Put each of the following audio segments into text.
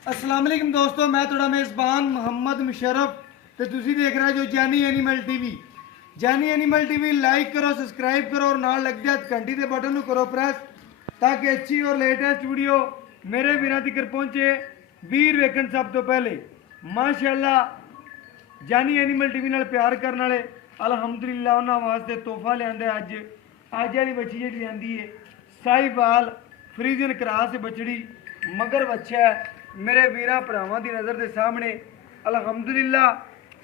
अस्सलाम वालेकुम दोस्तों, मैं थोड़ा मेज़बान मोहम्मद मुशर्रफ तो तुसी देख रहे जो जानी एनिमल टीवी। जानी एनिमल टीवी लाइक करो, सब्सक्राइब करो और नाल लग जाए घंटी के बटन को करो प्रेस ताकि अच्छी और लेटेस्ट वीडियो मेरे वीरां तक पहुंचे। वीर वेखण सब तो पहले माशाअल्लाह जानी एनिमल टीवी नाल प्यार करने वाले अलहमदुलिल्लाह उन्होंने वास्ते तोहफा लिया। अज वाली बच्ची जी लियांदी है साहिवाल फ्रीजन क्रॉस बछड़ी मगर बच्चा है मेरे वीर भरावां की नज़र के सामने अलहमदुलिल्लाह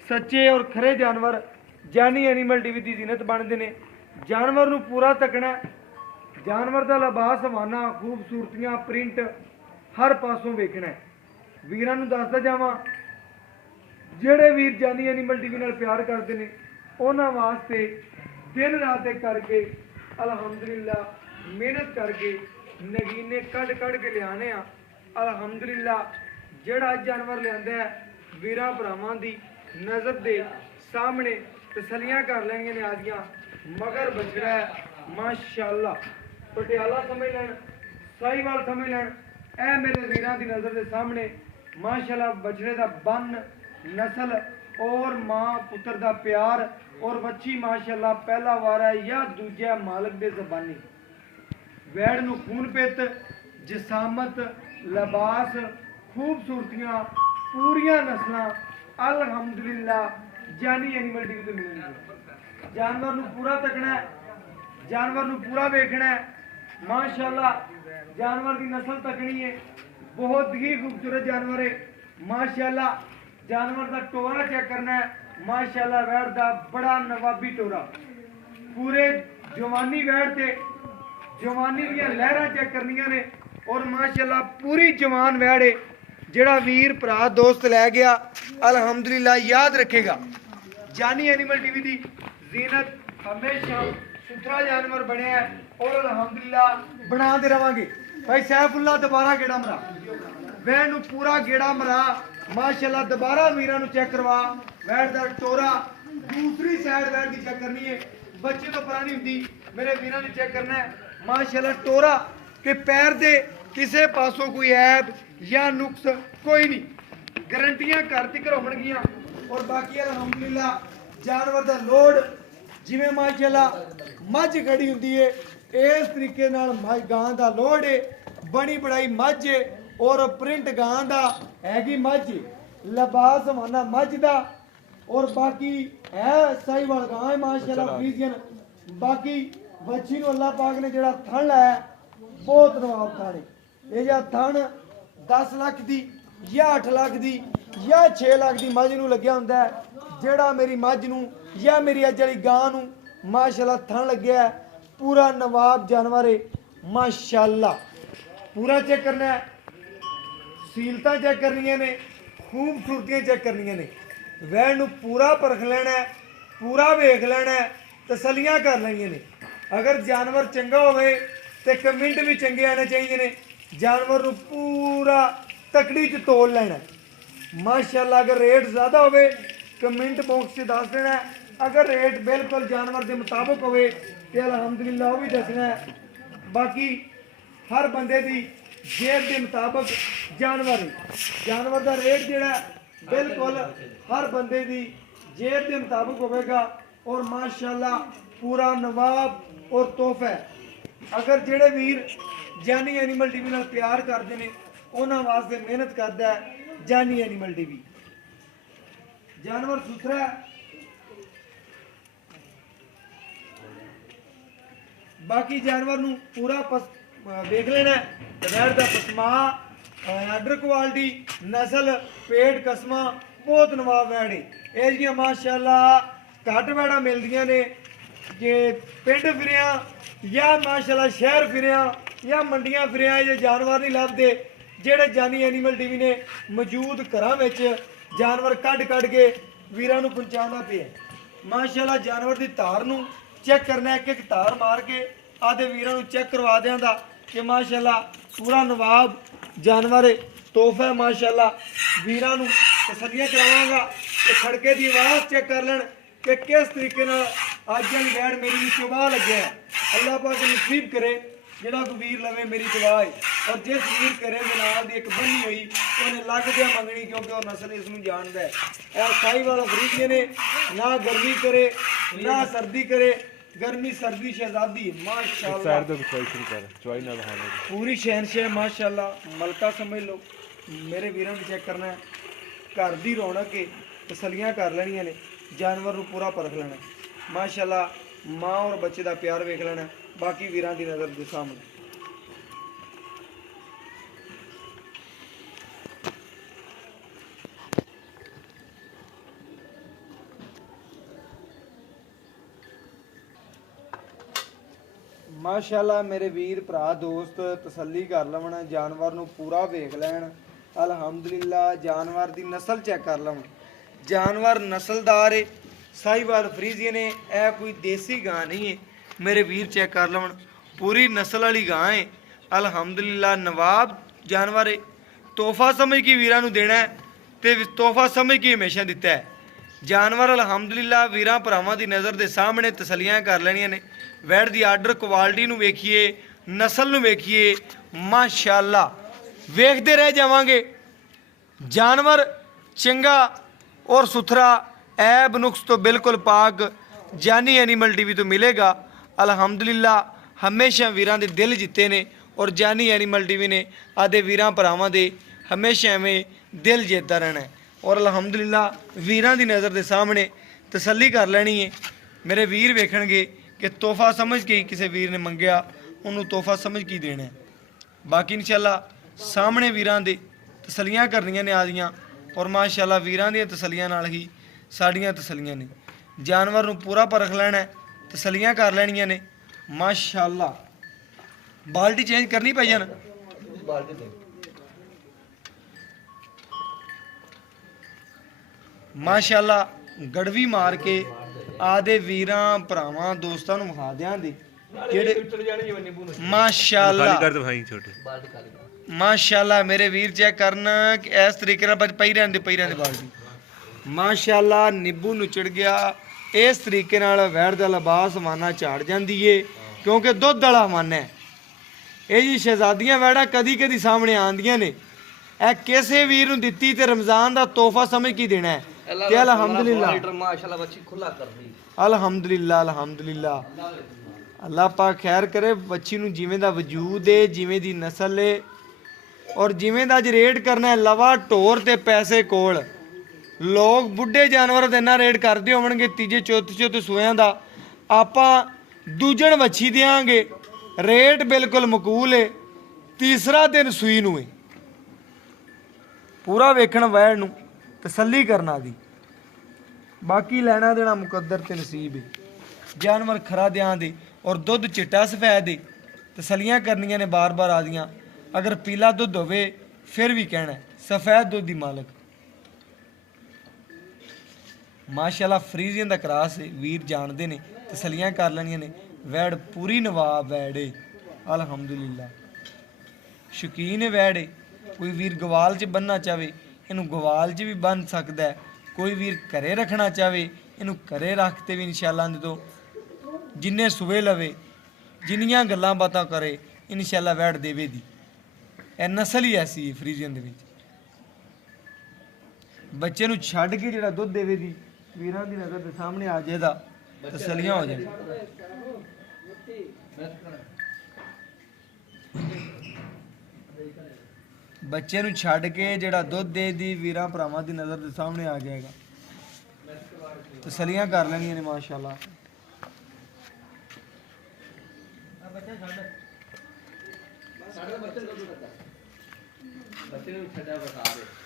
सच्चे और खरे जानवर जानी एनिमल टीवी की जीनत बनते हैं। जानवर नूं पूरा तकना, जानवर का लिबास हवाना, खूबसूरतियां, प्रिंट हर पासों वेखना है। वीरां नूं दसदा जावां जिहड़े वीर जानी एनिमल टीवी नाल प्यार करते हैं उन्हां वास्ते दिन रात एक करके अलहमदुलिल्लाह मेहनत करके नगीने कढ़ के लियाने आ। अलहमदुलिल्लाह जिहड़ा जानवर लिया वीरां भरावां दी नज़र दे सामने तसलियां कर लैनियां ने आदियां मगर बछड़ा है माशाअल्लाह पटियाला समझ लैन, साहिवाल समझ लैन, ए मेरे वीरां दी नज़र के सामने माशाअल्लाह बछड़े का बन नस्ल और माँ पुत्र का प्यार और बच्ची माशाअल्लाह पहला वार है या दूजा मालिक दे ज़बानी। वैड़ नूं खून पित, जिसामत, लिबास, खूबसूरतियां, पूरियां नस्लां अलहमदुलिल्लाह जानी एनिमल टीवी तो मिलेंगी। जानवर नूं पूरा तकना है, जानवर नूं पूरा वेखना है। माशाअल्लाह जानवर की नस्ल तकनी है, बहुत ही खूबसूरत जानवर है माशाअल्लाह। जानवर का टोरा चेक करना है माशाअल्लाह, वैड़ का बड़ा नवाबी टोरा, पूरे जवानी वैड़ से जवानी दी लहरां चेक करनियां ने और माशाअल्लाह पूरी जवान वैड़ है। जिहड़ा वीर भरा दोस्त लै गया अलहमदुलिल्लाह याद रखेगा जानी एनिमल टीवी की जीनत हमेशा सुथरा जानवर बनया और अलहमदुलिल्लाह बनाते रवांगे। भाई सैफुल्ला दोबारा गेड़ा मरा, वैड़ नूं पूरा गेड़ा मरा माशाअल्लाह, दोबारा वीरां नूं चेक करवा। वैड़ दा टोरा दूसरी साइड वैड़ की चेक करनी है, बच्चे तो पुरानी हुंदी मेरे वीरां नूं चेक करना है माशाअल्लाह। टोरा के पैर दे किसी पासों कोई ऐब या नुक्स कोई नहीं, गारंटियां घर तक होणगियां। और बाकी अलहमदुलिल्लाह जानवर का लोड जिवें माशाअल्लाह मझ खड़ी हुंदी है इस तरीके नाल गां का लोड है, बनी बढ़ाई मझ है और प्रिंट गां का हैगी मझ, लिबास हवाना मझ का और बाकी है साहिवाल गां है माशाअल्लाह फ्रीजियन। बाकी बच्ची नूं अल्लाह पाक ने जिहड़ा थण लाया बहुत नवाब थण है। यह थण 10 लाख की या 8 लाख की या 6 लाख की मझ नूं लग्या हुंदा है, जिहड़ा मेरी मझ नूं या मेरी अज वाली गां नूं माशाअल्लाह थण लग्या है। पूरा नवाब जानवर है माशाअल्लाह। पूरा चेक करना है, सीलतां चेक करनियां ने, खूबसूरतियां चेक करनियां ने, वैड़ नूं पूरा परख लेना है, पूरा वेख लेना है, तसलियां कर लैनियां ने। अगर जानवर चंगा होवे तो कमेंट भी चंगे आने चाहिए ने। जानवर नूं पूरा तकड़ी च तोल लेना माशाअल्लाह। अगर रेट ज़्यादा होवे कमेंट बॉक्स से दस देना है, अगर रेट बिल्कुल जानवर के मुताबिक होवे तो अलहमदुलिल्लाह वो भी दसना है। बाकी हर बंदे की जेब के मुताबिक जानवर है, जानवर का रेट जिहड़ा बिल्कुल हर बंदे की जेब के मुताबिक होगा और माशाअल्लाह पूरा नवाब और तोहफा है। अगर जेड़े वीर जानी एनिमल टीवी नाल प्यार करते हैं उन्होंने वास्ते मेहनत करता है जानी एनिमल टीवी। जानवर सुथरा है, बाकी जानवर नूं पूरा देख लेना है। वैड़ का पसमा आर्डर क्वालिटी नस्ल पेट कसमा बहुत नवाब वैड़ है। यह माशाअल्लाह घट वैड़ा मिलदियां ने जे पिंड फिरिया या माशाअल्लाह शहर फिरिया या मंडियां फिरिया ये जानवर नहीं लभदे जेड़े जानी एनिमल टीवी ने मौजूद घरां विच जानवर कढ़ के वीरां नूं पहुंचाउंदा पिया माशाअल्लाह। जानवर की धार नूं चेक करना, एक एक धार मार के आदे वीरां नूं चेक करवा देंदा कि माशाअल्लाह पूरा नवाब जानवर तोहफा माशाअल्लाह। वीरां नूं तसल्लियां करावांगा कि खड़के की आवाज़ चेक कर लैण कि किस तरीके नाल अज वाली वैड़ मेरी चुबा लगे है। अल्लाह पाक नसीब करे जिहड़ा कोई वीर लवे मेरी दुआ है और जिस वीर करे जनाब की एक बनी हुई ਉਹਨੇ ਲੱਗ ਗਿਆ ਮੰਗਣੀ ਕਿਉਂਕਿ ਉਹ ਨਸਲ ਇਸ ਨੂੰ ਜਾਣਦਾ ਹੈ। ਇਹ ਸਾਹੀਵਾਲ ਫਰੀਦੀਆਂ ਨੇ ਨਾ ਗਰਮੀ करे ना सर्दी करे, गर्मी सर्दी शहजादी माशाल्लाह पूरी शहनशाह माशाल्लाह मलका समझ लो। मेरे वीरों ने चेक करना है, घर की रौनक है, तसलियां कर लेनिया ने, जानवर को पूरा परख लेना माशाल्लाह, माँ और बच्चे का प्यार वेख लेना। बाकी वीरां की नज़र के सामने माशाल्लाह मेरे वीर भरा दोस्त तसल्ली कर लवन, जानवर नूं पूरा वेख लैन। अलहमदुलिल्लाह जानवर की नस्ल चेक कर लवन, जानवर नस्लदार है। साहिवाल फ्रीजियन है, यह कोई देसी गां नहीं है। मेरे वीर चेक कर लवन, पूरी नस्ल वाली गां है। अलहमदुलिल्लाह नवाब जानवर है। तोहफा समझ के वीरां नूं देना है तो तोहफा समझ के हमेशा दिता है। जानवर अलहमदुलिल्लाह वीरां भरावां की नज़र के सामने तसलियां कर लैनियां ने। वैड़ की आर्डर क्वालिटी नूं वेखिए, नस्ल नूं वेखिए, माशाल्लाह वेखते रह जावांगे। जानवर चंगा और सुथरा, ऐब नुक्स तो बिल्कुल पाक जानी एनीमल टीवी तो मिलेगा। अलहमदुलिल्लाह हमेशा वीरां दे दिल जिते ने और जानी एनीमल टीवी ने आदे वीरां भरावां दे हमेशा एवें दिल जीतता रहना है। और अलहमदुलिल्लाह वीरां दी नज़र के सामने तसल्ली कर लैनी है। मेरे वीर वेखणगे कि तोहफा समझ के किसी वीर ने मंगया, उन्होंने तोहफा समझ के देना है। बाकी इंशाअल्लाह सामने वीरां दे तसलियां करनियां ने आदियां, और माशाअल्लाह वीरां दी तसलियां नाल ही साड़ियां तसलियां ने। जानवर नूं पूरा परख लेना है, तसलियां कर लैनियां ने माशाअल्लाह। बाल्टी चेंज करनी पई जान, माशाअल्लाह गड़वी मार के आदे वीरां भरावां दोस्तां नूं विखा दियां दे जेड़े माशाअल्लाह माशाअल्लाह मेरे वीर चेक करन कि इस तरीके नाल पई रहंदे बाल्टी माशाअल्लाह नींबू नुचड़ गया। इस तरीके नाल वैड़ दा लिबास माना झाड़ जांदी है क्योंकि दुध वाला माना है। ये जी शहजादियां वैड़ा कदी कदी सामने आंदियां ने, ए किसे वीर नूं दित्ती ते रमज़ान दा तोहफा समझ के देना है। अल्हम्दुलिल्लाह अल्हम्दुलिल्लाह अल्हम्दुलिल्लाह अल्लाह पाक खैर करे। बच्ची नूं जिवें दा वजूद है, जिवें दी नस्ल है और जिवें दा अज रेट करना है लवा ढोर ते पैसे कोल। लोग बुढ़े जानवर दा इन्ना रेट करदे होवणगे तीजे चौथे सूआं दा, आपां दूजण वच्छी देंगे रेट बिल्कुल मकूल है। तीसरा दिन सूई नूं है, पूरा वेखण वैड़ नूं तसल्ली करना दी। बाकी लैना देना मुकद्दर ते नसीब है। जानवर खरा दें दे और दुध चिट्टा सफेद है, तसलियां करनियां ने बार बार आदियां। अगर पीला दुध होवे फिर भी कहना है सफेद दुध दी मालक माशाअल्लाह। फ्रीजियन दा क्रास है, वीर जानते ने, तसलियां कर लैनियां ने। वैड़ पूरी नवाब वैड़ है अलहमदुलिल्लाह। शौकीन है वैड़ है। कोई वीर गवाल च बनना चाहे इनू गवाल च भी बन सकता है, कोई वीर घरे रखना चाहे इनू घरे रखते भी इंशाअल्लाह दे दो। जिन्ने सुबह लवे जिन्नियां गल्लां बातां करे इंशाअल्लाह वैड़ देवे दी। ए नस्ल ही ऐसी है फ्रीजियन दे विच। बच्चे नूं छड्ड के जिहड़ा दुध देवे दी वीरां दी नज़र दे सामने आ जाएगा, तसलियां हो जाए। बच्चे नूं छड्ड के जिहड़ा दुध दे दी वीरां भरावां दी नज़र दे सामने आ जाएगा, तसलियां कर लैनियां ने माशाअल्लाह।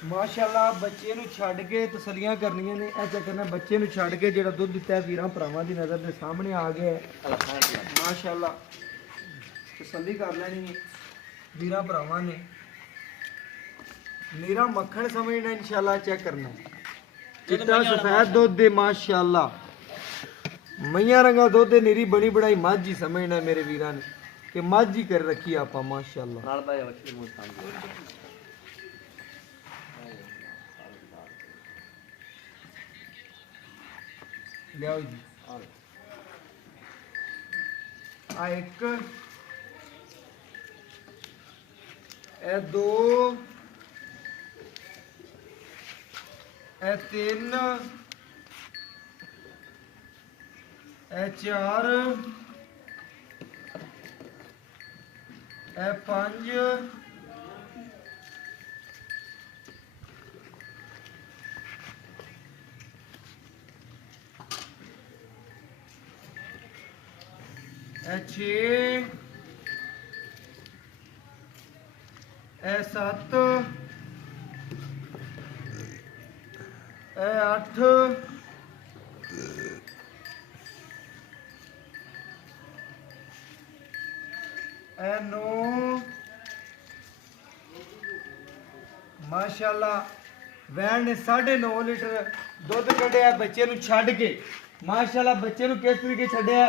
माशाअल्लाह बच्चे नूं छड्ड के तसलियां करनियां ने। ऐसा करना बच्चे नूं छड्ड के जिहड़ा दुध दिता है वीरां भरावां दी नज़र दे सामने आ गया है माशाअल्लाह। तसल्ली कर लैनी है वीरां भरावां ने। नीरा मक्खन समझना इंशाअल्लाह चेक करना। चिट्टा सफेद दुध दे माशाअल्लाह, मैया रंगा दुध दे नीरी बनी बनाई मझ ही समझना मेरे वीरां ने कि मझ ही कर रखी आपां माशाअल्लाह। लियाओ जी आ एक ए दो ਇਹ 3 ਇਹ 4 ਇਹ 5 ਇਹ 6 ਇਹ 7 ਇਹ 8 ਇਹ 9 ਮਾਸ਼ਾਅੱਲਾ ਵੈਣ ਨੇ 9.5 ਲੀਟਰ ਦੁੱਧ ਕੱਢਿਆ ਬੱਚੇ ਨੂੰ ਛੱਡ ਕੇ। ਮਾਸ਼ਾਅੱਲਾ ਬੱਚੇ ਨੂੰ ਕਿਸ ਤਰੀਕੇ ਛੱਡਿਆ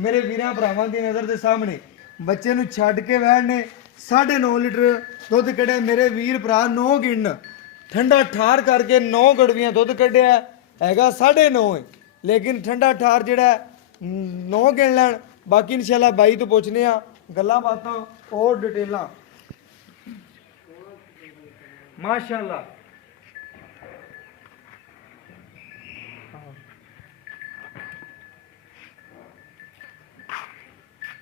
ਮੇਰੇ ਵੀਰਾਂ ਭਰਾਵਾਂ ਦੀ ਨਜ਼ਰ ਦੇ ਸਾਹਮਣੇ। ਬੱਚੇ ਨੂੰ ਛੱਡ ਕੇ ਵੈਣ ਨੇ 9.5 ਲੀਟਰ ਦੁੱਧ ਕੱਢਿਆ। ਮੇਰੇ ਵੀਰ ਭਰਾ 9 ਗਿਣ ਠੰਡਾ ਠਾਰ ਕਰਕੇ 9 ਗੜਵੀਆਂ ਦੁੱਧ ਕੱਢਿਆ ਹੈਗਾ 9.5 ਲੇਕਿਨ ਠੰਡਾ ਠਾਰ ਜਿਹੜਾ 9 ਗਿਣ ਲੈਣ। ਬਾਕੀ ਇਨਸ਼ਾਅੱਲਾ ਬਾਈ ਤੋਂ ਪੁੱਛਨੇ ਆ ਗੱਲਾਂ ਬਾਤਾਂ ਹੋਰ ਡਿਟੇਲਾਂ। ਮਾਸ਼ਾਅੱਲਾ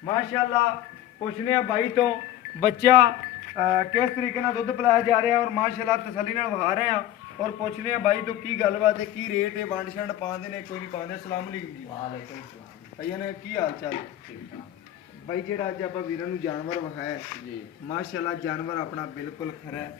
ਮਾਸ਼ਾਅੱਲਾ ਪੁੱਛਨੇ ਆ ਬਾਈ ਤੋਂ ਬੱਚਾ ਕਿਸ ਤਰੀਕੇ ਨਾਲ ਦੁੱਧ ਪਿਲਾਇਆ ਜਾ ਰਿਹਾ ਔਰ ਮਾਸ਼ਾਅੱਲਾ ਤਸੱਲੀ ਨਾਲ ਵਹਾ ਰਹੇ ਆ ਔਰ ਪੁੱਛਨੇ ਆ ਬਾਈ ਤੋਂ ਕੀ ਗੱਲਬਾਤ ਹੈ, ਕੀ ਰੇਟ ਹੈ, ਵੰਡ ਛੰਡ ਪਾਉਂਦੇ ਨੇ ਕੋਈ ਨਹੀਂ ਪਾਉਂਦੇ। ਅਸਲਾਮ ਅਲੈਕੁਮ ਜੀ। ਵਾਲੇਕੁਮ ਸਲਾਮ। ਭਈਆ ਨੇ ਕੀ ਹਾਲ ਚਾਲ ਬਾਈ? ਜਿਹੜਾ ਅੱਜ ਆਪਾਂ ਵੀਰਾਂ ਨੂੰ ਜਾਨਵਰ ਵਿਖਾਇਆ ਜੀ ਮਾਸ਼ਾਅੱਲਾ ਜਾਨਵਰ ਆਪਣਾ ਬਿਲਕੁਲ ਖਰਾ ਹੈ।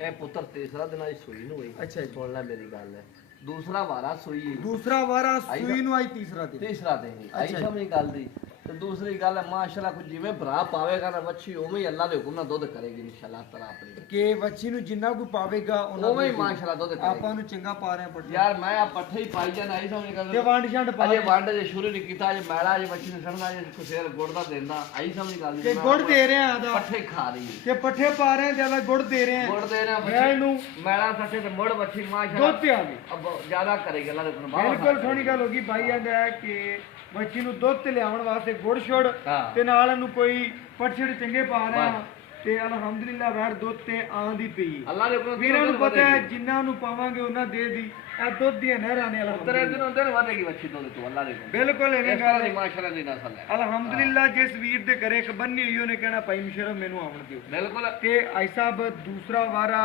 ਇਹ ਪੁੱਤਰ ਤੀਸਰਾ ਦਿਨ ਅੱਜ ਸੂਈ ਨੂੰ ਹੋਈ। ਅੱਛਾ ਜੀ। ਸੁਣ ਲੈ ਮੇਰੀ ਗੱਲ ਹੈ, ਦੂਸਰਾ ਵਾਰਾ ਸੂਈ ਹੈ। ਦੂਸਰਾ ਵਾਰਾ ਸੂਈ ਨੂੰ ਅੱਜ ਤੀਸਰਾ ਦਿਨ। ਤੀਸਰਾ ਦਿਨ ਹੀ ਆਈ ਅੱਛਾ ਜੀ। ਸਮਝ ਗੱਲ ਦੀ। ਤੇ ਦੂਸਰੀ ਗੱਲ ਹੈ ਮਾਸ਼ਾਅੱਲਾ ਕੁਝ ਜਿਵੇਂ ਭਰਾ ਪਾਵੇਗਾ ਨਾ ਬੱਚੀ ਉਵੇਂ ਹੀ ਅੱਲਾਹ ਦੇ ਹੁਕਮ ਨਾਲ ਦੁੱਧ ਕਰੇਗੀ ਇਨਸ਼ਾਅੱਲਾ ਤਾਲਾ ਆਪਣੀ। ਕਿ ਬੱਚੀ ਨੂੰ ਜਿੰਨਾ ਕੋਈ ਪਾਵੇਗਾ ਉਵੇਂ ਹੀ ਮਾਸ਼ਾਅੱਲਾ ਦੁੱਧ ਕਰੇਗੀ। ਆਪਾਂ ਨੂੰ ਚੰਗਾ ਪਾ ਰਹੇ ਪੱਠੇ ਯਾਰ ਮੈਂ ਆ ਪੱਠੇ ਹੀ ਪਾਈ ਜਾਣਾ ਆਈ ਸਮਝ ਗੱਲ। ਤੇ ਵੰਡ ਛੰਡ ਪਾ ਅਜੇ ਵੰਡ ਜੇ ਸ਼ੁਰੂ ਨਹੀਂ ਕੀਤਾ, ਅਜੇ ਮੈਲਾ ਅਜੇ ਬੱਚੀ ਨੂੰ ਛੱਡਣਾ, ਅਜੇ ਕੁਸੇਰ ਗੁੜ ਦਾ ਦਿੰਦਾ ਆਈ ਸਮਝ ਗੱਲ। ਕਿ ਗੁੜ ਦੇ ਰਹੇ ਆ ਦਾ ਪੱਠੇ ਖਾ ਰਹੀ ਹੈ ਕਿ ਪੱਠੇ ਪਾ ਰਹੇ ਆ ਜਿਆਦਾ ਗੁੜ ਦੇ ਰਹੇ ਆ। ਗੁੜ ਦੇ ਨਾ ਮੈਂ ਨੂੰ ਮੈਲਾ ਸੱਟੇ ਤੇ ਮੁੜ ਬੱਚੀ ਮਾਸ਼ਾਅੱਲਾ ਦੁੱਧ ਤੇ ਆ ਗਈ। ਅਬ ਜ਼ਿਆਦਾ ਕਰੇਗੀ ਅੱਲਾਹ ਦੇ ਹੁਕਮ ਨਾਲ। ਬਿਲਕੁਲ ਸੋਹਣੀ ਗੱਲ ਹੋ ਗਈ। ਬਾਈ ਆਂਦਾ ਹੈ ਕਿ ਬੱਚੀ ਨੂੰ ਦੁੱਧ ਤੇ ਲਿਆਉਣ ਵਾਸਤੇ ਗੁੜ ਛੋੜ ਹਾਂ। ਤੇ ਨਾਲ ਇਹਨੂੰ ਕੋਈ ਪੱਠੇ ਚੰਗੇ ਪਾ ਰਹੇ ਆ ਤੇ ਅਲਹਮਦੁਲਿਲਾ ਵੈਰ ਦੁੱਧ ਤੇ ਆਂਦੀ ਪਈ। ਅੱਲਾਹ ਦੇ ਹੁਕਮ ਨਾਲ ਵੀਰਾਂ ਨੂੰ ਪਤਾ ਹੈ ਜਿੰਨਾ ਨੂੰ ਪਾਵਾਂਗੇ ਉਹਨਾਂ ਦੇ ਦੀ। ਇਹ ਦੁੱਧ ਦੀਆਂ ਨਹਿਰਾਂ ਨੇ ਤੇਰੇ ਅਲਹਮਦੁਲਿਲਾ। ਦਿਨ ਵਧੇਗੀ ਬੱਚੀ ਦੁੱਧ ਤੋਂ ਅੱਲਾਹ ਦੇ ਹੁਕਮ। ਬਿਲਕੁਲ ਐਵੇਂ ਇਸ ਗੱਲ ਤਰ੍ਹਾਂ ਦੀ ਹੈ। ਮਾਸ਼ਾਅੱਲਾ ਦੀ ਨਸਲ ਹੈ ਅਲਹਮਦੁਲਿਲਾ ਜਿਸ ਵੀਰ ਦੇ ਘਰੇ ਇੱਕ ਬੰਨੀ ਹੋਈ ਉਹਨੇ ਕਹਿਣਾ ਭਾਈ ਮੁਸ਼ਰਫ ਮੈਨੂੰ ਆਉਣ ਦਿਓ। ਬਿਲਕੁਲ। ਤੇ ਆਈ ਸਾਹਿਬ ਦੂਸਰਾ ਵਾਰਾ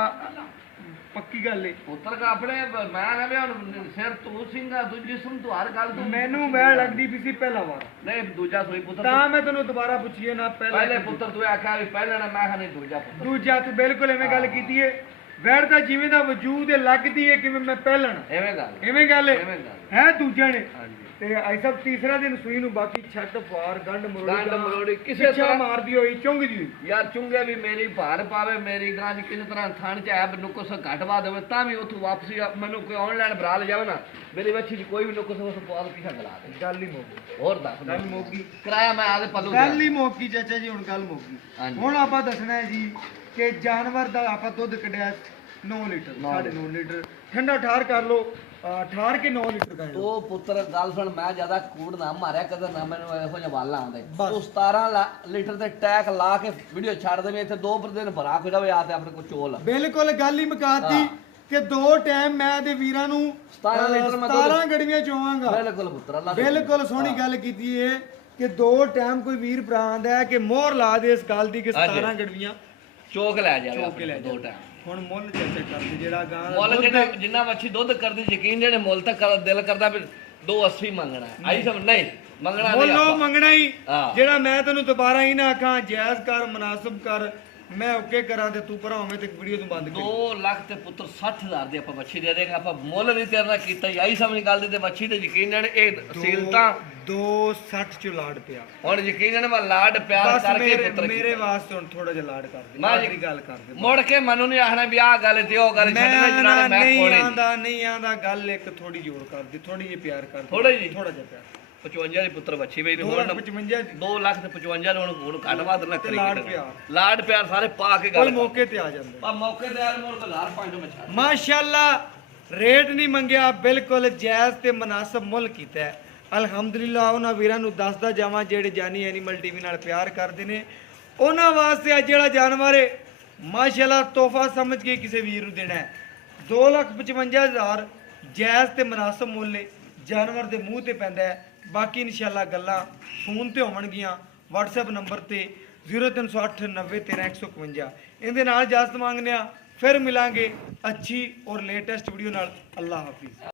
ਪੱਕੀ ਗੱਲ ਏ। ਪੁੱਤਰ ਕਾ ਆਪਣੇ ਮੈਂ ਨਾ ਵੀ ਹੁਣ ਸਿਰ ਤੂੰ ਸਿੰਘਾ ਦੂਜੀ ਜਿਸਮ ਤੂੰ ਹਰ ਗੱਲ ਤੂੰ ਮੈਨੂੰ ਵੈਲ ਲੱਗਦੀ ਵੀ ਸੀ ਪਹਿਲਾ ਵਾਰ ਨਹੀਂ ਦੂਜਾ ਸੋਈ ਪੁੱਤਰ ਤਾਂ ਮੈਂ ਤੈਨੂੰ ਦੁਬਾਰਾ ਪੁੱਛੀਏ ਨਾ ਪਹਿਲੇ ਪੁੱਤਰ ਤੂੰ ਆਖਿਆ ਵੀ ਪਹਿਲਾਂ ਨਾ ਮੈਂ ਨਹੀਂ ਦੂਜਾ ਪੁੱਤਰ। ਦੂਜਾ ਤੂੰ ਬਿਲਕੁਲ ਐਵੇਂ ਗੱਲ ਕੀਤੀ ਏ। ਵੈੜ ਦਾ ਜਿਵੇਂ ਦਾ ਵਜੂਦ ਹੈ ਲੱਗਦੀ ਏ ਕਿਵੇਂ ਮੈਂ ਪਹਿਲਣ ਐਵੇਂ ਗੱਲ ਐਵੇਂ ਗੱਲ ਏ। ਐਵੇਂ ਗੱਲ ਹੈ ਦੂਜਾ ਨੇ ਹਾਂਜੀ। ਤੇ ਆਈ ਸਭ ਤੀਸਰਾ ਦਿਨ ਸੂਈ ਨੂੰ ਬਾਕੀ ਛੱਡ ਫਾਰ ਗੰਢ ਗੰਢ ਮਰੋੜੀ ਮਰੋੜੀ ਕਿਸੇ ਕਿਸੇ ਤਰ੍ਹਾਂ ਮਾਰਦੀ ਹੋਈ ਚੁੰਗਦੀ ਹੋਈ। ਯਾਰ ਚੁੰਗੇ ਵੀ ਮੇਰੀ ਭਾਰ ਪਾਵੇ ਮੇਰੀ ਗਾਂ ਕਿਸੇ ਤਰ੍ਹਾਂ ਥਣ ਚ ਐ ਨੁਕਸ ਘਟ ਵਾ ਦੇਵੇ ਤਾਂ ਵੀ ਉੱਥੋਂ ਵਾਪਸੀ ਮੈਨੂੰ ਕੋਈ ਆਨਲਾਈਨ ਭਰਾ ਲੈ ਜਾਵੇ ਨਾ ਮੇਰੀ ਬੱਚੀ ਦੀ ਕੋਈ ਵੀ ਨੁਕਸ ਉਸ ਪਾਲ ਪਿਛਾ ਗਲਾ ਦੇ। ਗੱਲ ਹੀ ਮੁੱਕ ਹੋਰ ਦੱਸ ਗੱਲ ਮੁੱਕ ਗਈ। ਕਿਰਾਇਆ ਮੈਂ ਆਦੇ ਪੱਲੂ ਗੱਲ ਹੀ ਮੁੱਕ ਗਈ ਚਾਚਾ ਜੀ। ਹੁਣ ਗੱਲ ਮੁੱਕ ਗਈ। ਹਾਂਜੀ। ਹੁਣ ਆਪਾਂ ਦੱਸਣਾ ਹੈ ਜੀ ਕਿ ਜਾਨਵਰ ਦਾ ਆਪਾਂ ਦੁੱਧ ਕੱਢਿਆ 9 ਲੀਟਰ 9.5 ਲੀਟਰ ਠੰਡਾ ਠਾਰ ਕਰ ਲਓ। ਠਾਰ ਕੇ 9 ਲੀਟਰ ਕਰ ਲਓ। ਤੋ ਪੁੱਤਰ ਗੱਲ ਸੁਣ ਮੈਂ ਜਿਆਦਾ ਕੂੜ ਨਾ ਮਾਰਿਆ ਕਦੇ ਨਾ ਮੈਨੂੰ ਇਹੋ ਜਿਹਾ ਵਾਲਾ ਆਉਂਦਾ ਬਸ। ਤੂੰ 17 ਲੀਟਰ ਤੇ ਟੈਕ ਲਾ ਕੇ ਵੀਡੀਓ ਛੱਡ ਦੇਵੇਂ ਇੱਥੇ 2 ਦਿਨ ਭਰਾ ਕੋਈ ਰਵੇ ਆ ਤੇ ਆਪਣੇ ਕੋਲ ਚੋਲ ਬਿਲਕੁਲ ਗੱਲ ਹੀ ਮੁਕਾਤੀ ਕਿ 2 ਟਾਈਮ ਮੈਂ ਤੇ ਵੀਰਾਂ ਨੂੰ 17 ਲੀਟਰ ਮੈਂ 17 ਗੜਵੀਆਂ ਚੋਵਾਂਗਾ। ਬਿਲਕੁਲ ਪੁੱਤਰ ਅੱਲਾ ਦੇ ਬਿਲਕੁਲ ਸੋਹਣੀ ਗੱਲ ਕੀਤੀ ਏ ਕਿ 2 ਟਾਈਮ ਕੋਈ ਵੀਰ ਭਰਾ ਆਂਦਾ ਹੈ ਕਿ ਮੋਹਰ ਲਾ ਦੇ ਇਸ ਗੱਲ ਦੀ ਕਿ 17 ਗੜਵੀਆਂ ਚੋਕ ਲੈ ਜਾਵੇ ਚੋਕ ਕੇ ਲੈ ਦੋ ਜਾਵੇ। ਟਾਈਮ ਹੁਣ ਮੁੱਲ ਚਰਚਾ ਕਰਦੇ ਜਿਹੜਾ ਗਾਂ ਦਾ ਮੁੱਲ ਦੁੱਧ ਜਿੰਨਾ ਮੱਛੀ ਦੁੱਧ ਕਰਦੀ ਯਕੀਨ ਜਿਹੜੇ ਮੁੱਲ ਤੱਕ ਦਿਲ ਕਰਦਾ ਵੀ 280 ਮੰਗਣਾ ਹੈ। ਆਈ ਸਮਝ ਨਹੀਂ ਮੰਗਣਾ ਨਹੀਂ ਮੁੱਲ ਉਹ ਆਪਾਂ। ਮੰਗਣਾ ਹੀ ਹਾਂ। ਜਿਹੜਾ ਮੈਂ ਤੈਨੂੰ ਦੁਬਾਰਾ ਹੀ ਨਾ ਆਖਾਂ ਜਾਇਜ਼ ਕਰ ਮੁਨਾਸਬ ਕਰ ਮੈਂ ਓਕੇ ਕਰਾਂ ਤੇ ਤੂੰ ਭਰਾ ਹੋਵੇਂ ਤੇ ਵੀਡੀਓ ਤੋਂ ਬੰਦ ਕਰ। 2 ਲੱਖ ਤੇ ਪੁੱਤਰ 60,000 ਦੀ ਆਪਾਂ ਮੱਛੀ ਦੇ ਦੇਗਾ ਆਪਾਂ ਮੁੱਲ ਨਹੀਂ ਤੇਰੇ ਨਾਲ ਕੀਤਾ ਹੀ। ਆਈ ਸਮਝ ਗੱਲ ਦੀ ਤੇ ਮੱਛੀ ਤੇ ਯਕੀਨ ਨਾਲ ਇਹ ਸੀਲਤਾਂ 260 ਚ ਲਾੜ ਪਿਆ। ਹੁਣ ਯਕੀਨ ਨਾਲ ਮੈਂ ਲਾਡ ਪਿਆਰ ਬਸ ਕਰਕੇ ਪੁੱਤਰ ਮੇਰੇ ਵਾਸਤੇ ਹੁਣ ਥੋੜਾ ਜਿਹਾ ਲਾੜ ਕਰ ਦੇ। ਮੈਂ ਆਖਰੀ ਗੱਲ ਕਰ ਦੇ। ਮੁੜ ਕੇ ਮੈਨੂੰ ਨਹੀਂ ਆਖਣਾ ਵੀ ਆਹ ਗੱਲ ਤੇ ਉਹ ਗੱਲ ਛੱਡਣਾ ਜਨਾਲੇ ਮੈਂ ਨਹੀਂ ਕੋਲੇ ਆਂਦਾ ਨਹੀਂ ਆਂਦਾ ਗੱਲ ਇੱਕ ਥੋੜੀ ਜੋਰ ਕਰ ਦੇ ਥੋੜੀ ਜਿਹੀ ਪਿਆਰ ਕਰ ਦੇ। ਥੋੜਾ ਜੀ ਥੋੜਾ ਜਿਹਾ ਪਿਆਰ 55 ਦੀ ਪੁੱਤਰ ਬੱਚੀ ਬਈ ਤੇ 2 ਹੁਣ ਲੱਖ 55 ਦੀ 2 ਲੱਖ ਤੇ 55 ਨੂੰ ਹੁਣ ਘੱਟ ਵੱਧ ਨਾ ਤੇ ਕਰੀ ਲਾਡ ਪਿਆਰ। ਲਾਡ ਪਿਆਰ ਸਾਰੇ ਪਾ ਕੇ ਕੋਈ ਗੱਲ ਮੌਕੇ ਤੇ ਆ ਜਾਂਦਾ। ਆ ਮੌਕੇ ਤੇ ਆਲ ਮੋੜ 1005 ਮੈਂ ਛੱਡ ਮਾਸ਼ਾਅੱਲਾ ਰੇਟ ਨਹੀਂ ਮੰਗਿਆ ਬਿਲਕੁਲ ਜਾਇਜ਼ ਤੇ ਮੁਨਾਸਬ ਮੁੱਲ ਕੀਤਾ ਹੈ। ਅਲਹਮਦੁਲਿਲਾ ਉਹਨਾਂ ਵੀਰਾਂ ਨੂੰ ਦੱਸਦਾ ਜਾਵਾਂ ਜਿਹੜੇ ਜਾਨੀ ਐਨੀਮਲ ਟੀਵੀ ਨਾਲ ਪਿਆਰ ਕਰਦੇ ਨੇ ਉਹਨਾਂ ਵਾਸਤੇ ਅੱਜ ਜਿਹੜਾ ਜਾਨਵਰ ਹੈ ਮਾਸ਼ਾਅੱਲਾ ਤੋਹਫਾ ਸਮਝ ਕੇ ਕਿਸੇ ਵੀਰ ਨੂੰ ਦੇਣਾ ਹੈ। 2,55,000 ਜਾਇਜ਼ ਤੇ ਮੁਨਾਸਬ ਮੁੱਲ ਏ, ਜਾਨਵਰ ਦੇ ਮੂੰਹ ਤੇ ਪੈਂਦਾ ਹੈ। ਬਾਕੀ ਇਨਸ਼ਾਅੱਲਾ ਗੱਲਾਂ ਫੋਨ ਤੇ ਹੋਣਗੀਆਂ, WhatsApp ਨੰਬਰ ਤੇ 0308 90 13 151। ਇਹਦੇ ਨਾਲ ਇਜਾਜ਼ਤ ਮੰਗਦੇ ਆ, ਫਿਰ ਮਿਲਾਂਗੇ ਅੱਛੀ ਔਰ ਲੇਟੈਸਟ ਵੀਡੀਓ ਨਾਲ। ਅੱਲਾ ਹਾਫਿਜ਼।